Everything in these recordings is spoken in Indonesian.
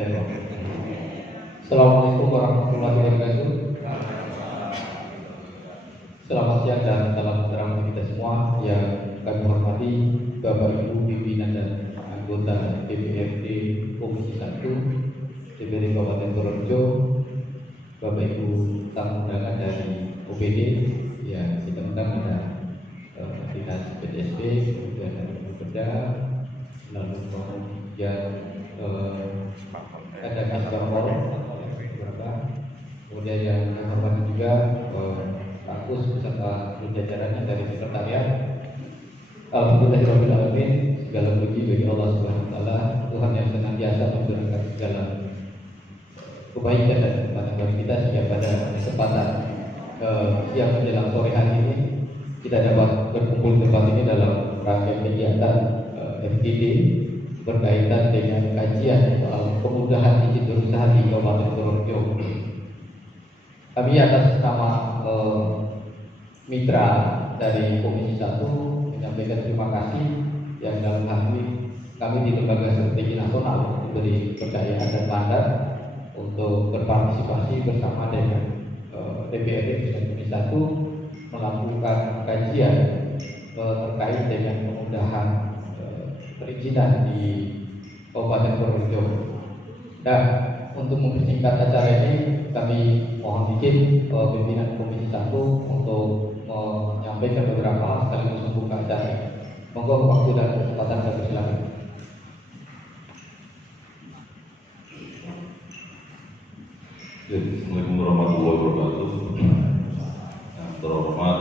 Bismillahirrahmanirrahim. Assalamualaikum warahmatullahi wabarakatuh. Selamat siang dan salam sejahtera bagi kita semua yang kami hormati Bapak Ibu pimpinan dan anggota DPRD Komisi 1 DPRD Kabupaten Purworejo, Bapak Ibu tamu undangan dari OPD yang kita undang ada Dinas PDSP, kemudian ada Bupeda, lalu kemudian ada Kasbangpol, kemudian yang hormat juga Pak Kus beserta jajarannya dari sekretariat. Alhamdulillahirabbil alamin, segala puji bagi Allah Subhanahu wa taala, Tuhan yang senantiasa memberikan segala kebaikan dan kepada kita sehingga pada kesempatan siang menjelang sore hari ini kita dapat berkumpul di tempat ini dalam rangkaian kegiatan FGD berkaitan dengan kajian soal kemudahan izin berusaha di Kabupaten Purworejo. Kami atas nama mitra dari Komisi 1 menyampaikan terima kasih yang dalam hal ini kami di Lembaga Strategi Nasional diberi kepercayaan dan mandat untuk berpartisipasi bersama dengan DPRD dan Komisi 1 melakukan kajian terkait dengan kemudahan perizinan di Kabupaten Purworejo. Dan untuk mempersingkat acara ini, kami mohon izin pimpinan Komisi 1 untuk menyampaikan beberapa hal sekaligus membuka acara. Monggo waktu dan kesempatan kami silakan. Assalamualaikum warahmatullahi wabarakatuh. Yang terhormat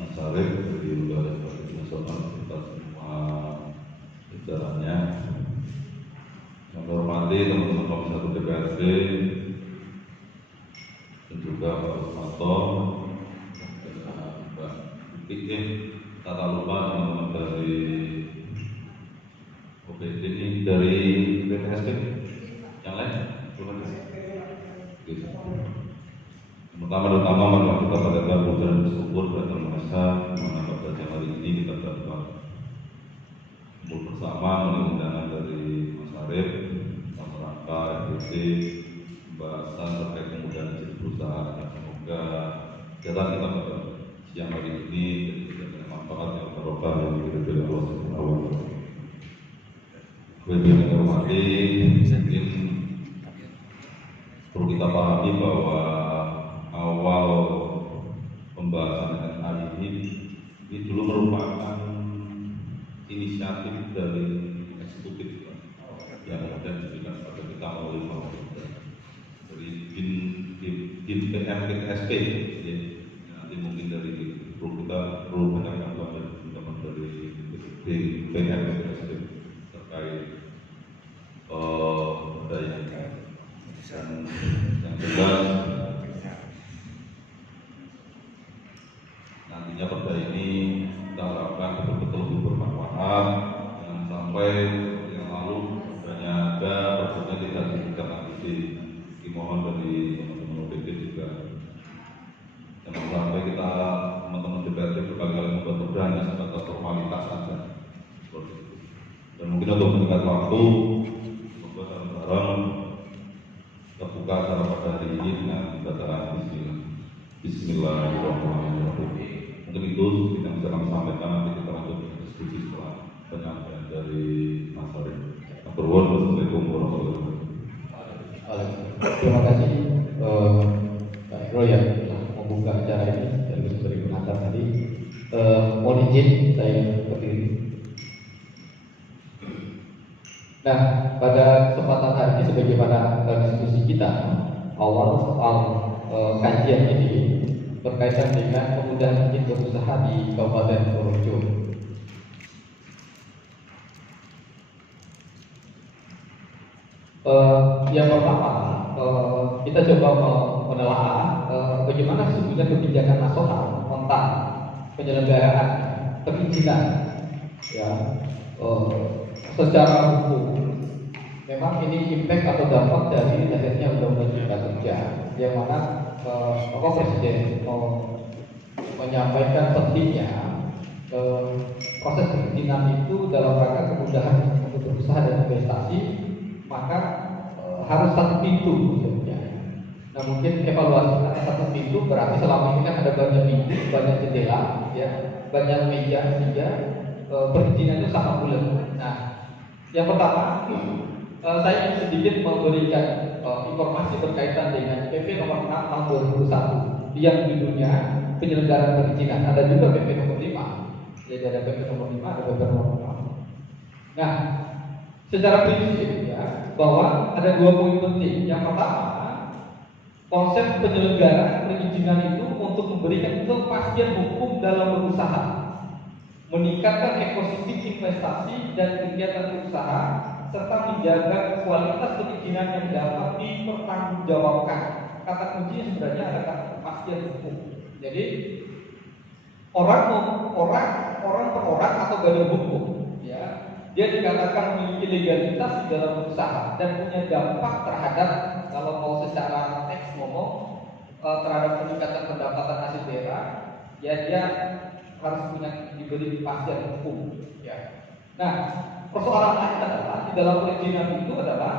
Mas Arif dari Lembaga Strategi Nasional serta semua jajarannya. Yang terhormati teman-teman Komisi 1 DPRD dan juga Pak Usmanto, Mbak Fikih, tata lupa teman-teman dari OPD ini dari BPSP yang lain. Pertama-tama mari kita panjatkan puja dan syukur kepada Yang Maha Esa pada siang hari ini kita dapat kumpul bersama melalui undangan dari Mas Arif, Mas Raka, FBC, pembahasan terkait kemudahan izin berusaha. Semoga jalan kita pada siang hari ini menjadi manfaat yang barokah yang diberi oleh Allah Subhanahu wa taala. Yang hormati, mungkin perlu kita pahami bahwa awal pembahasan NA ini dulu merupakan inisiatif dari eksekutif yang kemudian diberikan kepada kita melalui pemerintah dari BIN PM PTSP. Nanti mungkin dari kita perlu banyak bantuan teman-teman dari BIN PM PTSP terkait daya dan yang jelas nantinya perda ini kita harapkan betul-betul lebih bermanfaat, jangan sampai yang lalu hanya ada perda tidak ditindaklanjuti. Dimohon dari teman-teman OPD juga jangan sampai kita teman-teman DPRD berkali-kali membuat perda hanya sebatas formalitas saja seperti itu. Dan mungkin untuk meningkat waktu, semoga bareng terbuka acara pada hari ini dengan bacaan Bismillahirrahmanirrahim. Mungkin itu yang bisa kami sampaikan, nanti kita lanjut diskusi setelah penyampaian dari Mas Arif. Assalamualaikum warahmatullahi wabarakatuh. Terima kasih Pak Roy yang telah membuka acara ini dan memberi pengantar tadi. Mohon izin saya berdiri. Nah, pada kesempatan hari ini sebagaimana diskusi kita awal soal kajian ini berkaitan dengan kemudahan izin berusaha di Kabupaten Purworejo. Yang pertama, kita coba menelaah bagaimana sesungguhnya kebijakan nasional tentang penyelenggaraan perizinan, ya, secara hukum. Memang ini impact atau dampak dari lahirnya Undang-Undang Cipta Kerja, yang mana Bapak Presiden menyampaikan pentingnya proses perizinan itu dalam rangka kemudahan untuk berusaha dan investasi, maka harus satu pintu maksudnya. Nah mungkin evaluasi karena satu pintu berarti selama ini kan ada banyak pintu, banyak jendela, ya, banyak meja sehingga perizinan itu sangat bulat. Nah, yang pertama saya ingin sedikit memberikan informasi berkaitan dengan PP nomor 6 tahun 2001 yang judulnya penyelenggaraan perizinan. Ada juga PP nomor 5, jadi ada PP nomor 5, ada PP nomor 6. Nah, secara prinsip ya bahwa ada dua poin penting. Yang pertama, konsep penyelenggaraan perizinan itu untuk memberikan kepastian hukum dalam berusaha, meningkatkan ekosistem investasi dan kegiatan usaha, serta menjaga kualitas perizinan yang dapat dipertanggungjawabkan. Kata kuncinya sebenarnya adalah kepastian hukum. Jadi orang per orang atau badan hukum, ya, dia dikatakan memiliki legalitas di dalam usaha dan punya dampak terhadap, kalau mau secara teks ngomong, terhadap peningkatan pendapatan hasil daerah, ya dia harus punya diberi kepastian hukum. Ya. Nah, persoalan lain adalah di dalam perizinan itu adalah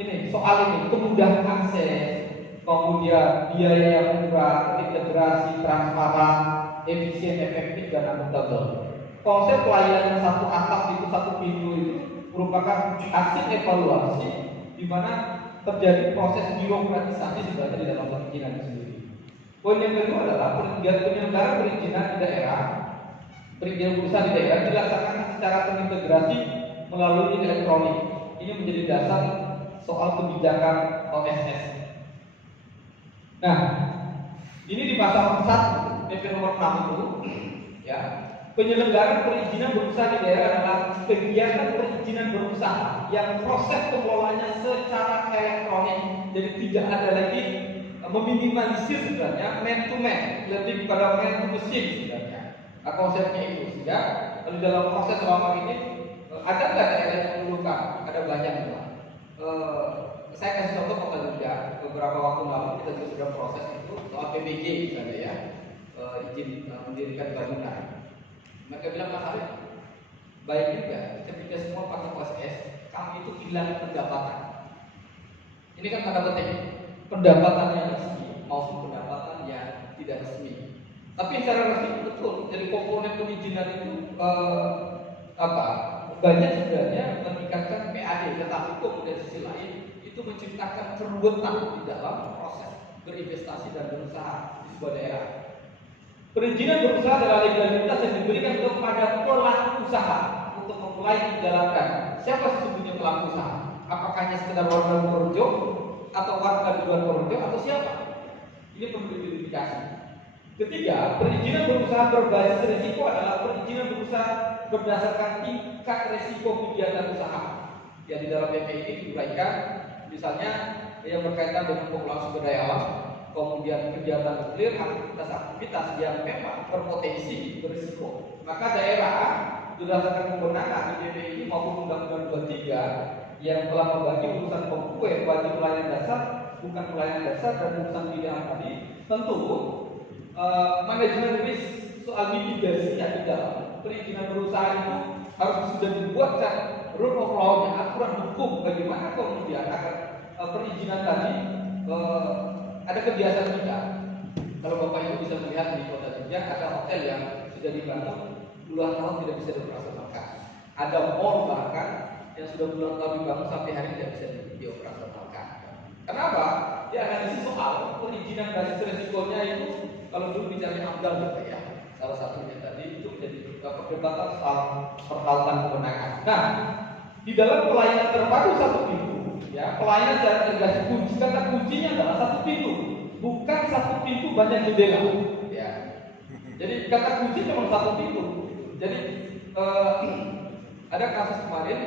ini soal ini kemudahan akses, kemudian biaya yang murah, integrasi, transparan, efisien, efektif dan akuntabel. Konsep pelayanan satu atap itu satu pintu itu merupakan hasil evaluasi di mana terjadi proses birokratisasi sebenarnya di dalam perizinan itu sendiri. Poin yang kedua adalah penyelenggaraan perizinan di daerah, perizinan usaha di daerah dilaksanakan secara terintegrasi melalui elektronik. Ini menjadi dasar soal kebijakan OSS. Nah, ini di pasal 1 PP nomor 6 itu, ya. Penyelenggaraan perizinan berusaha di daerah adalah kegiatan perizinan berusaha yang proses pengelolaannya secara elektronik. Jadi tidak ada lagi meminimalisir sebenarnya man to man, lebih kepada man to machine sebenarnya. Nah, konsepnya itu sehingga kalau dalam proses selama ini ada nggak daerah yang memerlukan? Ada banyak. Saya kasih contoh Kota Jogja. Beberapa waktu lalu kita juga sudah proses itu soal PBG misalnya ya, izin mendirikan bangunan. Mereka bilang, Mas Arif, baik juga ketika semua pakai OSS, kami itu hilang pendapatan. Ini kan tanda petik, pendapatan yang resmi maupun pendapatan yang tidak resmi. Tapi secara resmi betul, jadi komponen perizinan itu banyak sebenarnya meningkatkan PAD, tetapi kemudian sisi lain itu menciptakan keruwetan di dalam proses berinvestasi dan berusaha di sebuah daerah. Perizinan berusaha adalah legalitas yang diberikan kepada pelaku usaha untuk memulai menjalankan. Siapa sesungguhnya pelaku usaha? Apakah hanya sekedar warga Purworejo atau warga di luar Purworejo atau siapa? Ini perlu diidentifikasi. Ketiga, perizinan berusaha berbasis risiko adalah perizinan berusaha berdasarkan tingkat risiko kegiatan usaha. Yang di dalam PP ini diuraikan, misalnya yang berkaitan dengan pengolahan sumber daya alam, kemudian kegiatan nuklir, aktivitas yang memang berpotensi berisiko. Maka daerah berdasarkan kewenangan di PP ini maupun Undang-Undang 23 yang telah membagi urusan pembuat wajib pelayanan dasar, bukan pelayanan dasar dan urusan pidana tadi, tentu manajemen risk soal mitigasi yang di dalam perizinan berusaha itu harus sudah dibuatkan rule of law-nya, aturan hukum bagaimana kemudian agar perizinan tadi ada kebiasaan kita. Kalau Bapak Ibu bisa melihat di Kota Jogja ada hotel yang sudah dibangun puluhan tahun tidak bisa dioperasionalkan. Ada mall bahkan yang sudah puluhan tahun dibangun sampai hari tidak bisa dioperasionalkan. Kenapa? Dia analisis soal perizinan basis resikonya itu kalau dulu bicara AMDAL gitu ya. Salah satunya tadi itu menjadi perdebatan soal peralatan kewenangan. Nah, di dalam pelayanan terpadu satu pintu, ya, pelayanan secara integrasi kunci, kata kuncinya adalah satu pintu, bukan satu pintu banyak jendela. Ya. Jadi kata kunci cuma satu pintu. Jadi ada kasus kemarin,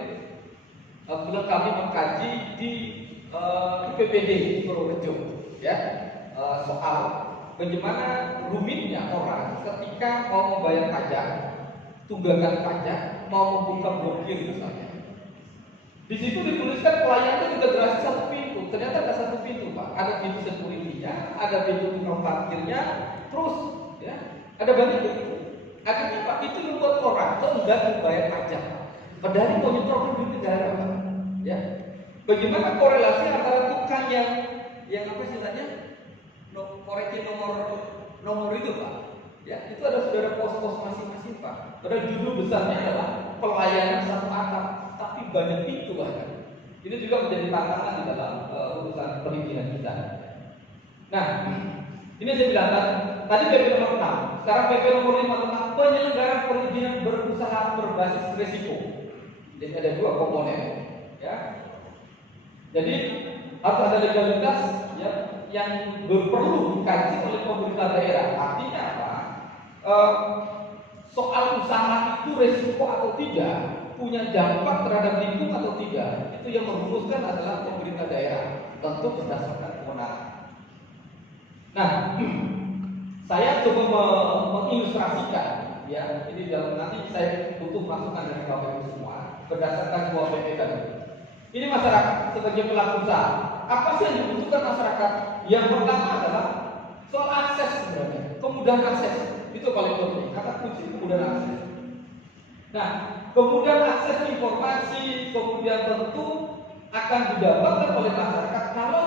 bulan kami mengkaji di PPD Purworejo, ya, soal bagaimana rumitnya orang ketika mau membayar pajak, tunggakan pajak, mau membuka blokir misalnya. Di situ dituliskan pelayanan integrasi satu pintu. Ternyata ada satu pintu, Pak. Ada pintu security-nya, ada pintu tukang parkirnya, terus ya, ada banyak pintu. Akhirnya Pak, itu membuat orang enggan membayar pajak. Padahal itu problem di negara, Pak. Ya. bagaimana korelasi antara tukang yang apa istilahnya, koreksi nomor itu Pak, ya itu ada saudara pos-pos masing-masing Pak. Padahal judul besarnya adalah pelayanan satu atap, tapi banyak pintu bahkan. Ini juga menjadi tantangan di dalam urusan perizinan kita. Nah, ini saya bilang tadi PP nomor 6, sekarang PP nomor 5 tentang penyelenggaraan perizinan berusaha berbasis risiko. Jadi ada dua komponen, ya. Jadi harus ada legalitas ya, yang perlu dikaji oleh pemerintah daerah. Artinya apa? Soal usaha itu risiko atau tidak, punya dampak terhadap lingkungan atau tidak, itu yang merumuskan adalah pemerintah daerah, tentu berdasarkan kewenangan. Nah, saya coba mengilustrasikan, ya, ini dalam nanti saya butuh masukan dari Bapak Ibu semua berdasarkan sebuah PPK. Ini masyarakat sebagai pelaku usaha, apa sih yang dibutuhkan masyarakat? Yang pertama adalah soal akses sebenarnya, kemudahan akses itu paling penting. Kata kunci kemudahan akses. Nah, kemudian akses informasi, kemudian tentu akan didapatkan oleh masyarakat kalau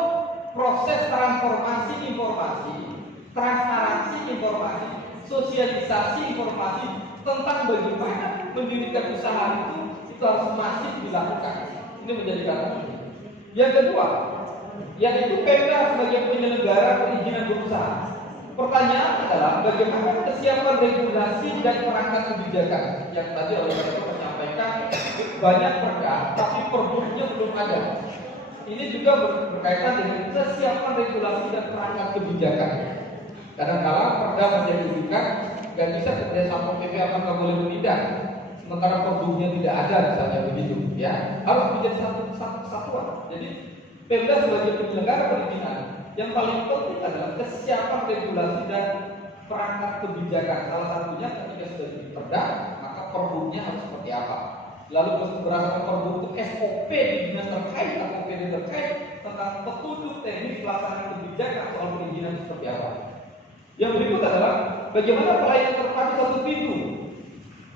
proses transformasi informasi, transparansi informasi, sosialisasi informasi tentang bagaimana mendirikan usaha itu harus masif dilakukan. Ini menjadi kata. Yang kedua, yaitu Pemda sebagai penyelenggara perizinan berusaha. Pertanyaan adalah bagaimana kesiapan regulasi dan perangkat kebijakan yang tadi oleh Bapak menyampaikan banyak perda, tapi perbuknya belum ada. Ini juga berkaitan dengan kesiapan regulasi dan perangkat kebijakan. Kadang-kala perda menjadi rujukan dan bisa kemudian Satpol PP apakah boleh menindak, sementara perbuknya tidak ada, misalnya begitu. Ya, harus menjadi satu kesatuan. Jadi Pemda sebagai penyelenggara perizinan yang paling penting adalah kesiapan regulasi dan perangkat kebijakan. Salah satunya ketika sudah diperda, maka perbuknya harus seperti apa. Lalu berdasarkan perbuk itu SOP di dinas terkait atau PD terkait tentang petunjuk teknis pelaksanaan kebijakan soal perizinan seperti apa. Yang berikut adalah bagaimana pelayanan terpadu satu pintu.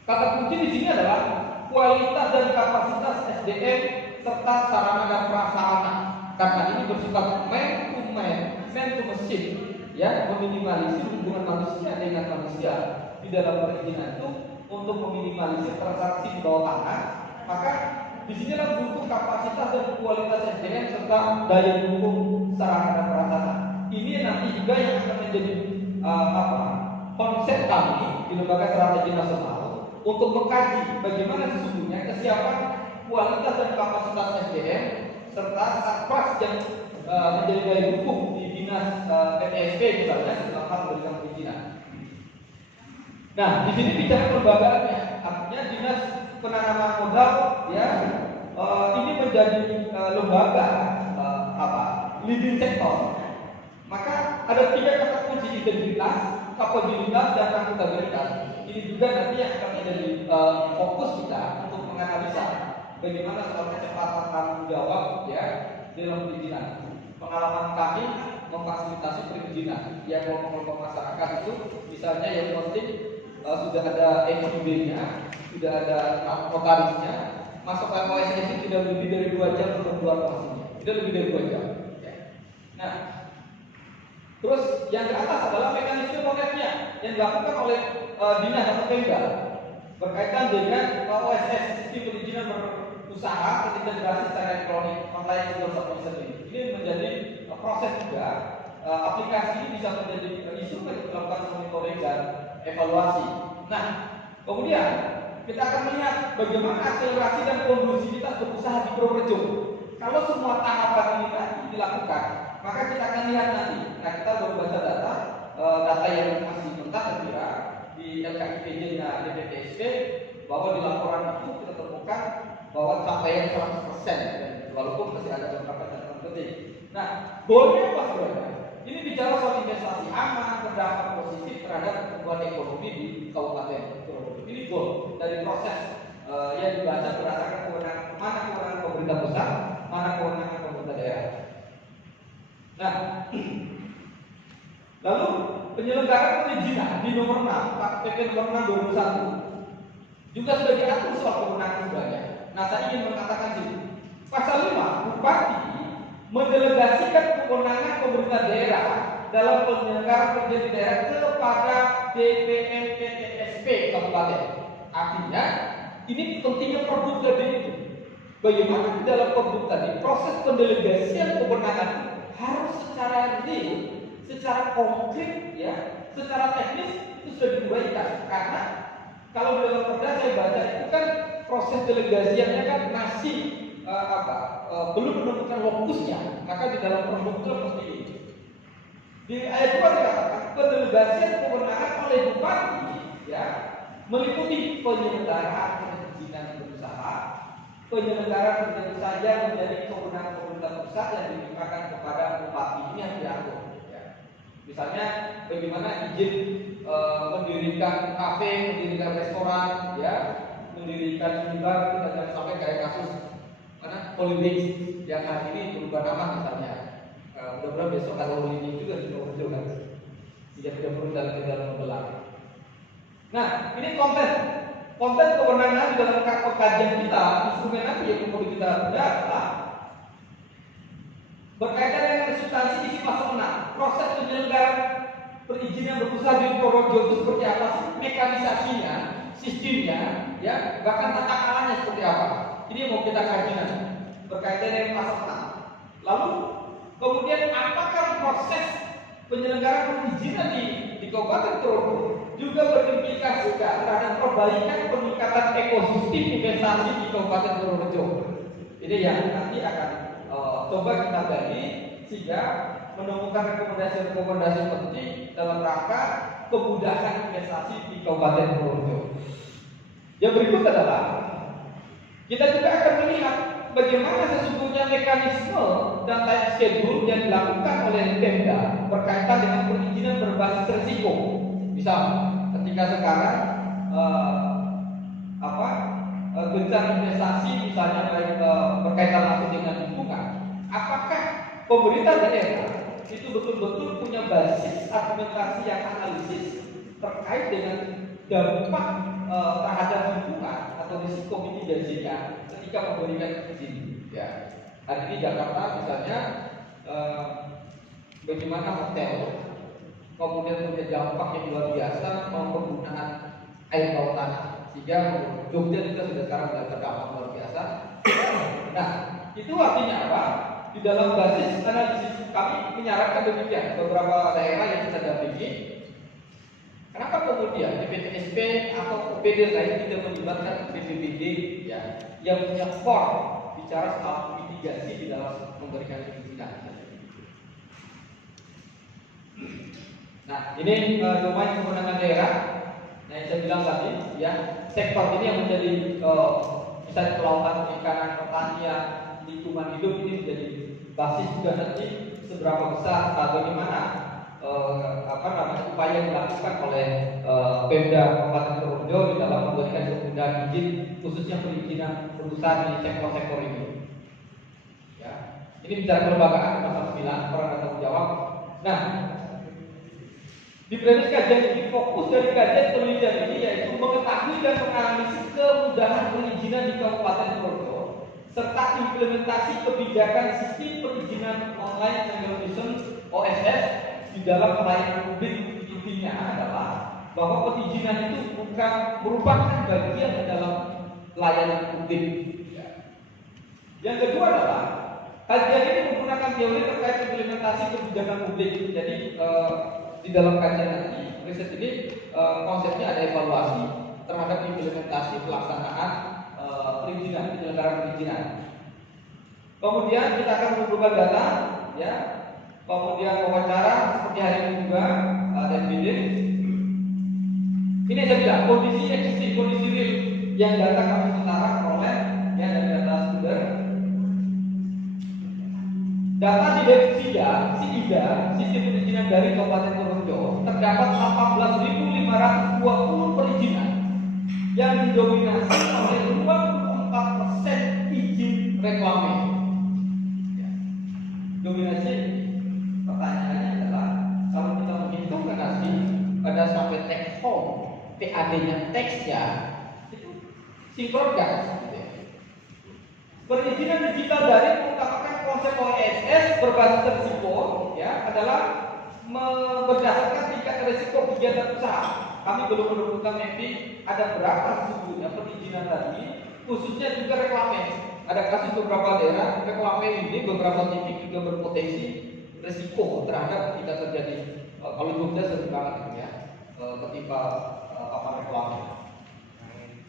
Kata kunci di sini adalah kualitas dan kapasitas SDM serta sarana dan prasarana. Karena ini bersifat man to machine, ya, meminimalisir hubungan manusia dengan manusia di dalam perizinan itu untuk meminimalisir transaksi di bawah tanah. Maka di sinilah butuh kapasitas dan kualitas SDM serta daya dukung sarana dan prasarana. Ini nanti juga yang akan menjadi konsep kami di Lembaga Strategi Nasional untuk mengkaji bagaimana sesungguhnya kesiapan kualitas dan kapasitas SDM serta satgas yang menjadi daya dukung di dinas PTSP misalnya dalam hal memberikan perizinan. Nah, di sini bicara kelembagaannya, artinya dinas penanaman modal, ya, ini menjadi lembaga leading sektor. Maka ada 3 kata kunci: integritas, kapabilitas, dan akuntabilitas. Ini juga nanti yang akan menjadi fokus kita untuk menganalisa bagaimana soal kecepatan tanggung jawab, ya, dalam perizinan. Pengalaman kami memfasilitasi perizinan, ya, kelompok-kelompok masyarakat itu, misalnya yang penting sudah ada NIB-nya, sudah ada notarisnya, masuk ke OSS tidak lebih dari 2 jam untuk keluar masuknya, tidak lebih dari 2 jam. Ya. Nah, terus yang ke atas adalah mekanisme monetnya yang dilakukan oleh dinas atau Pemda berkaitan dengan OSS, sistem perizinan berusaha terintegrasi secara elektronik online single submission ini. Ini menjadi proses juga. Aplikasi ini bisa menjadi isu untuk melakukan monitoring dan evaluasi. Nah, kemudian kita akan melihat bagaimana akselerasi dan kondusivitas berusaha di Purworejo. Kalau semua tahapan ini tadi dilakukan, maka kita akan lihat nanti. Nah, kita baru baca data yang masih mentah, saya kira di LKIPJ-nya DPTSP, bahwa di laporan itu kita temukan bahwa capaian 100%, walaupun masih ada beberapa catatan penting. Nah, goalnya apa sebenarnya? Ini bicara soal investasi aman, berdampak positif terhadap pertumbuhan ekonomi di Kabupaten Purworejo. Ini goal dari proses yang dibaca berdasarkan mana kewenangan pemerintah pusat, mana kewenangan pemerintah daerah. Nah, lalu penyelenggaraan perizinan di nomor 6, PP nomor 6 2001 juga sudah diatur soal kewenangan sebenarnya. Nah, saya ingin mengatakan sini, pasal 5, Bupati mendelegasikan kewenangan pemerintah daerah dalam penyelenggaraan kerja di daerah kepada DPMPTSP kabupaten. Artinya ini pentingnya Perbuk tadi itu. Bagaimana di dalam Perbuk tadi proses pendelegasian kewenangan harus secara real, secara konkret, ya, secara teknis itu sudah diuraikan. Karena kalau di dalam perda saya baca itu kan proses delegasiannya kan masih belum menemukan lokusnya, maka di dalam Perbuk itu seperti ini. Di ayat 2 dikatakan pendelegasian kewenangan oleh bupati, ya, meliputi penyelenggaraan perizinan berusaha, penyelenggaraan tentu saja menjadi kewenangan pemerintah pusat yang dilimpahkan kepada bupati. Ini yang diatur. Ya. Misalnya bagaimana izin mendirikan kafe, mendirikan restoran, ya, mendirikan minibar, kita jangan sampai kayak kasus mana Holidays yang hari ini berubah nama misalnya. Mudah-mudahan besok ada holiday juga di Purworejo kan, tidak perlu dalam membelah. Nah, ini konten kewenangan di dalam pengkajian kita, instrumen apa yang perlu kita belajar adalah berkaitan dengan substansi isi pasal 6. Proses penyelenggaraan perizinan berusaha di Purworejo itu seperti apa sih? Mekanisasinya, sistemnya, ya, bahkan tata kelolanya seperti apa? Ini yang mau kita kaji nanti berkaitan dengan pasal 6. Lalu kemudian apakah proses penyelenggaraan perizinan di Kabupaten Purworejo juga berimplikasi terhadap perbaikan peningkatan ekosistem investasi di Kabupaten Purworejo? Ini yang nanti akan coba kita gali sehingga menemukan rekomendasi-rekomendasi penting dalam rangka kemudahan investasi di Kabupaten Purworejo. Yang berikut adalah kita juga akan melihat bagaimana sesungguhnya mekanisme dan time schedule yang dilakukan oleh Pemda berkaitan dengan perizinan berbasis risiko. Misal, ketika sekarang gencar investasi misalnya berkaitan langsung dengan lingkungan, apakah pemerintah daerah itu betul-betul punya basis argumentasi yang analisis terkait dengan dampak terhadap lingkungan atau risiko mitigasinya ketika memberikan izin? Ya, hari ini Jakarta misalnya bagaimana hotel kemudian punya dampak yang luar biasa penggunaan air bawah tanah, sehingga Jogja juga sudah sekarang sudah terdampak luar biasa. Nah, itu artinya apa? Di dalam basis analisis kami menyarankan demikian beberapa daerah yang kita dampingi. Kenapa kemudian BPTSP atau UPD lain tidak melibatkan BPBD, ya, yang punya core bicara soal mitigasi di dalam memberikan perizinan? Nah, ini domain kewenangan daerah. Nah, yang saya bilang tadi, ya, sektor ini yang menjadi misalnya kelautan, perikanan, pertanian, lingkungan hidup ini menjadi basis juga nanti seberapa besar bagaimana upaya yang dilakukan oleh Pemda Kabupaten Purworejo di dalam memberikan kemudahan izin khususnya perizinan perusahaan di sektor-sektor ini. Ya, ini bicara kelembagaan pasal 9 peran dan tanggung jawab. Nah, di premis kajian ini fokus dari kajian penelitian ini yaitu mengetahui dan menganalisis kemudahan perizinan di Kabupaten Purworejo serta implementasi kebijakan sistem perizinan online Regulation OSS di dalam pelayanan publik. Intinya adalah bahwa perizinan itu bukan merupakan bagian dalam pelayanan publik. Yang kedua adalah kajian ini menggunakan teori terkait implementasi kebijakan publik. Jadi di dalam kajian nanti riset ini konsepnya ada evaluasi terhadap implementasi pelaksanaan perizinan, penyelenggaraan perizinan. Kemudian kita akan mengumpulkan data, ya. Kemudian wawancara seperti hari ini juga dan bidding. Ini saya bilang kondisi existing, kondisi real yang data kami sementara peroleh ya dari data sumber. Data di SIDA, sistem perizinan dari Kabupaten Purworejo terdapat 18.520 perizinan yang didominasi oleh 24% izin reklame. Ya. Dominasi. Pertanyaannya adalah kalau kita menghitungkan nanti pada sampai take home, PAD-nya teks ya, itu sinkron kan? Perizinan digital dari mengutamakan konsep OSS tes berbasis risiko ya adalah berdasarkan tingkat risiko kegiatan usaha. Kami belum menemukan mapping ada berapa sesungguhnya perizinan tadi, khususnya juga reklamen. Ada kasus beberapa daerah reklamen ini beberapa titik juga berpotensi risiko terhadap ketika terjadi kalau Jogja sering banget ya ketika papan reklame.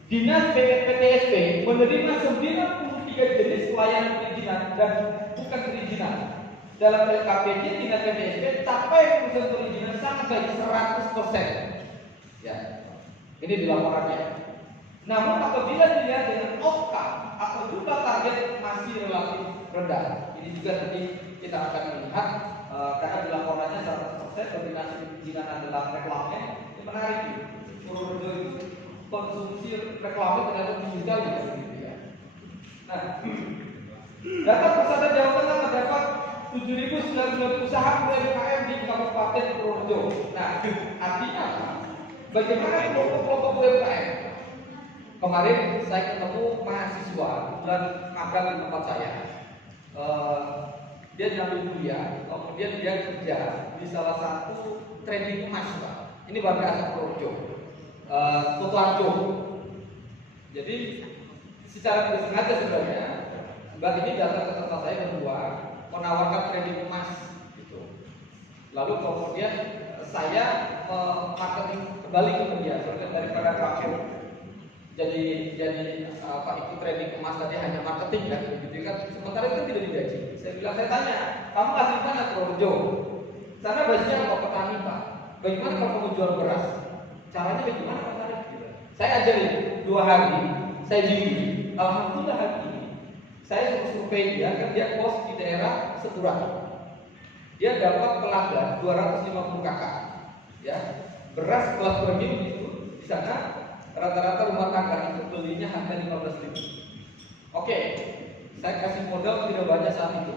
Dinas PTSP menerima 93 jenis pelayanan perizinan dan bukan perizinan. Dalam LKPJ Dinas PTSP capai proses perizinan sangat baik 100%. Ya, ini di laporannya. Namun apabila dilihat dengan outcome atau jumlah target masih relatif rendah. Ini juga nanti kita akan melihat karena di laporannya 100% koordinasi perizinan adalah reklamen. Ini menarik. Purworejo itu konsumsi reklamen terhadap digital ya. Nah, data Persada Jawa Tengah terdapat 7.900 usaha UMKM di Kabupaten Purworejo. Nah, artinya apa? Bagaimana kelompok-kelompok UMKM? Kemarin saya ketemu mahasiswa bulan magang di tempat saya. Dia nyambil kuliah, kemudian dia kerja di salah satu trading emas, Pak. Ini warga asal Purworejo, Kutoarjo. Jadi secara tidak sengaja sebenarnya, Mbak ini datang ke tempat saya berdua menawarkan trading emas, gitu. Lalu kemudian saya marketing kembali ke dia, soalnya daripada kamu jadi Pak ikut trading emas tadi hanya marketing kan, gitu kan. Sementara itu tidak digaji. Saya tanya, kamu asli mana Purworejo? Sana basisnya apa petani Pak? Bagaimana kalau kamu jual beras? Caranya bagaimana Pak Tarif? Saya ajarin 2 hari, saya bimbing. Alhamdulillah hari ini saya survei dia, kan dia kos di daerah Seturan. Dia dapat pelanggan 250 kakak, ya. Beras kelas premium itu di sana rata-rata rumah tangga itu belinya harga 15.000. Oke, saya kasih modal tidak banyak saat itu,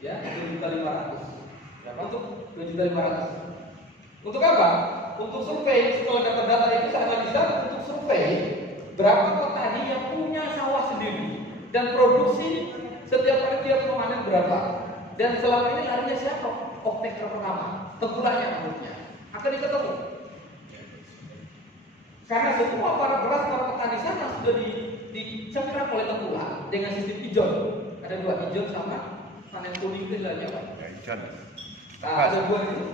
ya 2.500.000. Berapa untuk 2.500.000? Untuk apa? Untuk survei. Setelah dapat data itu saya analisa untuk survei berapa petani yang punya sawah sendiri dan produksi setiap hari dia memanen berapa. Dan selama ini larinya siapa? Off-taker pertama, tengkulaknya menurutnya. Akan diketemu. Karena semua para beras, para petani sana sudah dicengkram oleh tengkulak dengan sistem ijon. Ada 2, ijon sama panen kuning itu istilahnya apa? Ijon. Nah, ada 2 itu.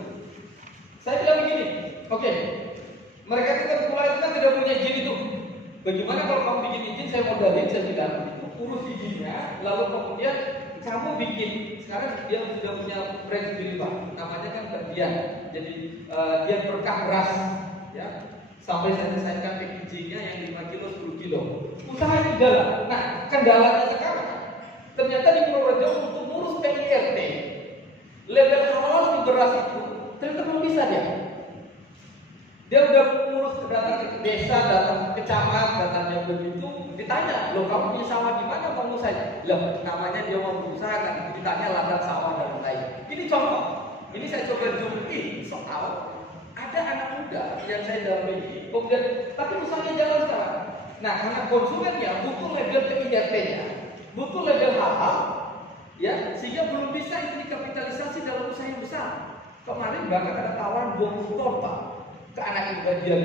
Saya bilang begini, oke, mereka itu tengkulak itu kan tidak punya izin itu. Bagaimana kalau kamu bikin izin, saya modalin, saya bilang, urus izinnya, lalu kemudian kamu bikin. Sekarang dia sudah punya brand sendiri Pak, namanya kan Berdian. Jadi dia berkah beras, ya. Sampai saya selesaikan packagingnya yang 5 kilo, 10 kilo. Usaha itu jalan. Nah, kendalanya sekarang ternyata di Purworejo untuk ngurus PIRT level halal di beras itu ternyata belum bisa dia. Dia udah ngurus datang ke desa, datang ke camat, datangnya begitu, ditanya, loh kamu punya sawah di mana kamu saya? Loh, namanya dia mau berusaha kan, ditanya ladang sawah dan lain. Ini contoh. Ini saya coba zoom in soal ada anak muda yang saya dampingi, kemudian tapi usahanya jalan sekarang. Nah, karena konsumennya butuh label PIRT-nya, butuh label halal, ya, sehingga belum bisa itu dikapitalisasi dalam usaha yang besar. Kemarin bahkan ada tawaran 20 ton Pak ke anak muda dia.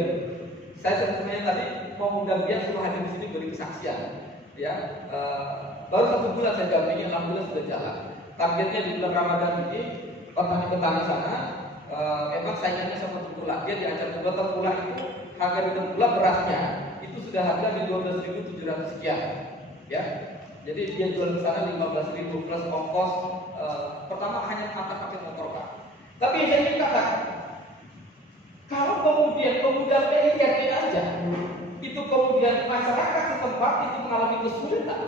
Saya sebenarnya tadi mau undang dia suruh hadir di sini beri kesaksian, ya. Baru 1 bulan saya dampingi, alhamdulillah sudah jalan. Targetnya di bulan Ramadan ini petani-petani sana memang saingannya sama tengkulak. Dia diajar juga tengkulak itu harga di tengkulak berasnya itu sudah harga di 12.700 sekian, ya. Jadi dia jual ke sana 15.000 plus ongkos pertama hanya mata pakai motor Pak. Tapi saya ingin katakan, kalau kemudian pemuda PIRT aja itu kemudian masyarakat setempat itu mengalami kesulitan,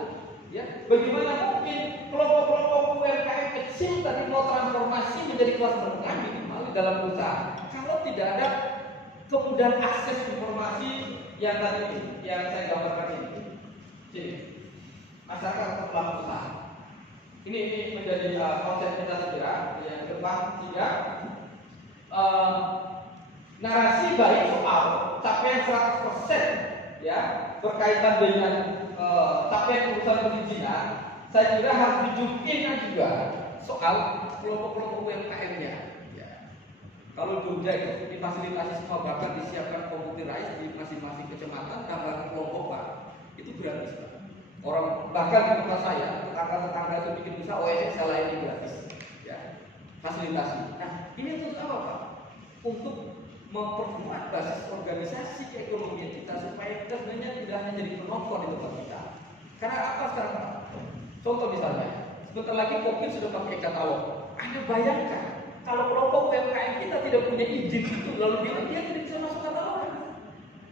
ya. Bagaimana mungkin kelompok-kelompok UMKM kecil tadi mau transformasi menjadi kelas menengah minimal dalam usaha kalau tidak ada kemudahan akses informasi yang tadi yang saya gambarkan ini. Jadi masyarakat tetap pelaku usaha. Ini menjadi konsep kita segera yang depan 3 narasi baik soal capaian 100% ya berkaitan dengan capaian urusan perizinan saya kira harus dijumpikan juga soal kelompok-kelompok UMKM-nya. Ya. Kalau Jogja itu difasilitasi semua, bahkan disiapkan computerized di masing-masing kecamatan, tambah kelompok Pak, itu gratis Pak. Orang bahkan di tempat saya, tetangga-tetangga itu bikin usaha OSS lain gratis. Ya. Fasilitasi. Nah, ini untuk apa Pak? Untuk memperkuat basis organisasi keekonomian kita supaya kita sebenarnya tidak hanya jadi penonton di tempat kita. Karena apa sekarang Pak? Contoh misalnya, sebentar lagi Covid sudah pakai katalog. Anda bayangkan kalau kelompok UMKM kita tidak punya izin itu, lalu dia tidak bisa masuk katalog,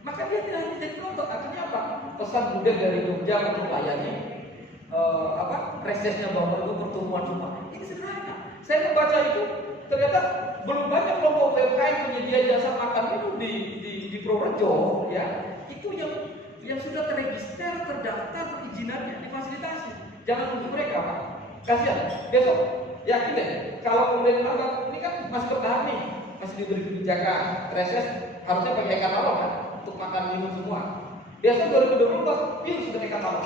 maka dia tidak hanya jadi penonton. Artinya apa? Pesan Buddha dari Jogja untuk melayani resesnya bahwa itu pertumbuhan semua. Ini sederhana. Saya membaca itu ternyata belum banyak kelompok UMKM penyedia jasa makan minum di Purworejo, ya, itu yang sudah terregister, terdaftar perizinannya, difasilitasi. Jangan untuk mereka Pak, kasihan. Besok yakin deh, kalau kemudian ini kan masih bertahan nih, masih diberi kebijakan reses, harusnya pakai katalog kan untuk makan minum semua. Biasa 2024 virus sudah pakai katalog.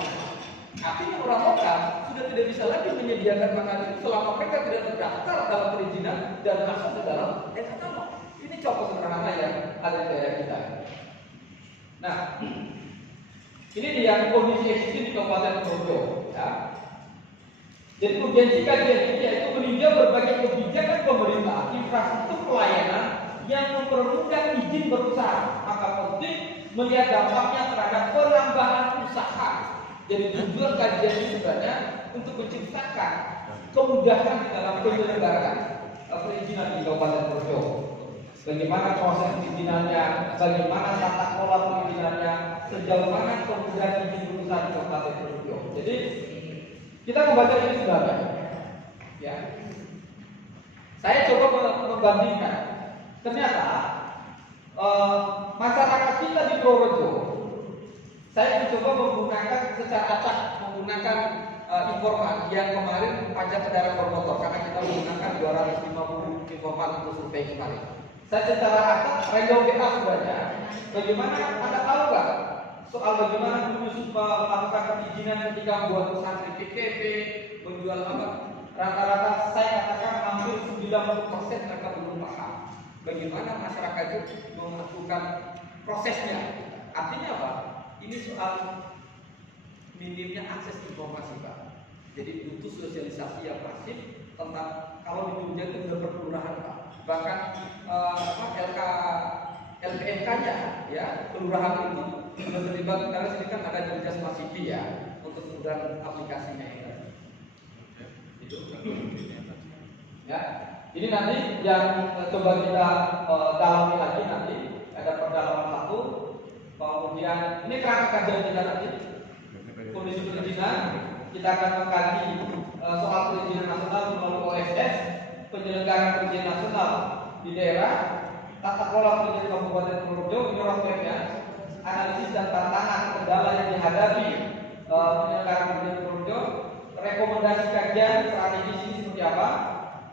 Artinya orang lokal sudah tidak bisa lagi menyediakan makanan itu selama mereka tidak terdaftar dalam perizinan dan masuk ke dalam katalog. Ini contoh sederhana yang ada di daerah kita. Nah, ini yang kondisi existing di Kabupaten Purworejo. Ya. Jadi urgensi kajian ini yaitu meninjau berbagai kebijakan pemerintah infrastruktur pelayanan yang mempermudah izin berusaha. Maka penting melihat dampaknya terhadap penambahan usaha. Jadi tujuan kajian ini sebenarnya untuk menciptakan kemudahan di dalam penyelenggaraan perizinan di Kabupaten Purworejo. Bagaimana proses perizinannya, bagaimana tata kelola perizinannya, sejauh mana kemudahan izin berusaha di Kabupaten Purworejo. Jadi kita membaca ini sebenarnya, ya. Saya coba membandingkan. Ternyata masyarakat kita di Purworejo, saya mencoba menggunakan secara acak menggunakan informan yang kemarin pajak kendaraan bermotor karena kita menggunakan 250 informan untuk survei kemarin. Saya secara acak random WA sebenarnya. Bagaimana Anda tahu nggak soal bagaimana melakukan perizinan ketika membuat usaha PKP, menjual apa? Rata-rata saya katakan hampir 90% mereka belum paham bagaimana masyarakat itu melakukan prosesnya. Artinya apa? Ini soal minimnya akses informasi Pak. Jadi butuh sosialisasi yang masif tentang kalau di Jogja itu sudah perkelurahan Pak. Bahkan LPNK-nya ya kelurahan itu sudah terlibat karena sini kan ada jenis Smart City ya untuk kemudahan aplikasinya ya. Itu ya. Ini nanti yang coba kita dalami lagi nanti ada pendalaman satu. Kemudian ini kerangka kajian kita nanti kondisi perizinan kita akan mengkaji soal perizinan nasional melalui OSS, penyelenggaraan perizinan nasional di daerah, tata kelola perizinan Kabupaten Purworejo, ini roadmapnya, analisis dan tantangan kendala yang dihadapi penyelenggaraan perizinan Purworejo, rekomendasi kajian strategi ini seperti apa,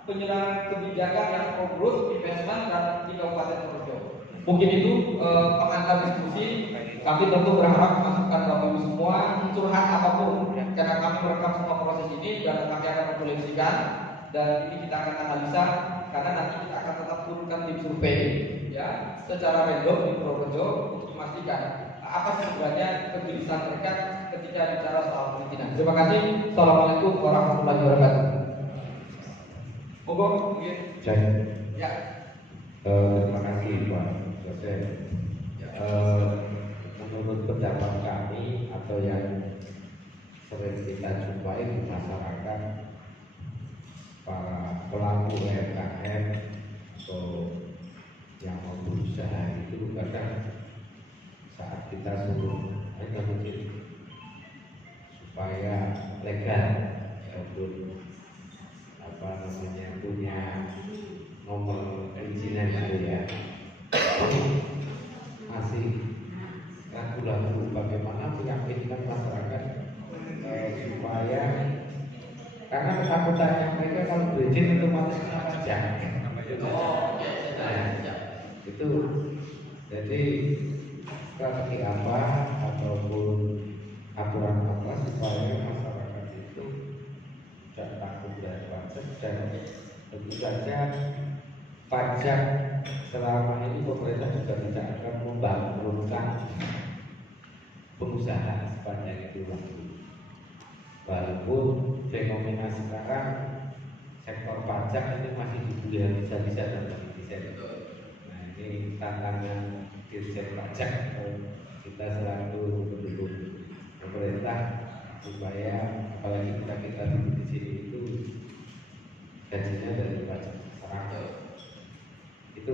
penyelenggaraan kebijakan yang pro growth, investment dan di Kabupaten Purworejo. Mungkin itu pengantar diskusi. Kami tentu berharap masukan Bapak Ibu semua curhat apapun karena kami merekam semua proses ini dan kami akan mengkoleksikan dan ini kita akan analisa karena nanti kita akan tetap turunkan tim survei ya secara random di Purworejo untuk memastikan apa sebenarnya kegelisahan mereka ketika bicara soal perizinan. Terima kasih. Assalamualaikum warahmatullahi wabarakatuh. Monggo nggih. Ya. Terima kasih Pak Dosen. Menurut pendapat kami atau yang sering kita jumpai di masyarakat, para pelaku UMKM atau yang mau berusaha itu kadang saat kita suruh mungkin supaya legal ataupun punya nomor perizinan itu ya masih ragu-ragu bagaimana meyakinkan masyarakat supaya karena ketakutannya mereka kalau berizin otomatis kena pajak. Itu jadi strategi apa ataupun aturan apa supaya masyarakat itu dan tentu saja pajak selama ini pemerintah juga tidak akan membangkrutkan pengusaha sepanjang itu waktu. Walaupun fenomena sekarang sektor pajak itu masih dibudaya bisa-bisa dan bisa. Nah ini tantangan Dirjen Pajak kita selaku pendukung pemerintah supaya apalagi kita di sini itu gajinya dari pajak masyarakat itu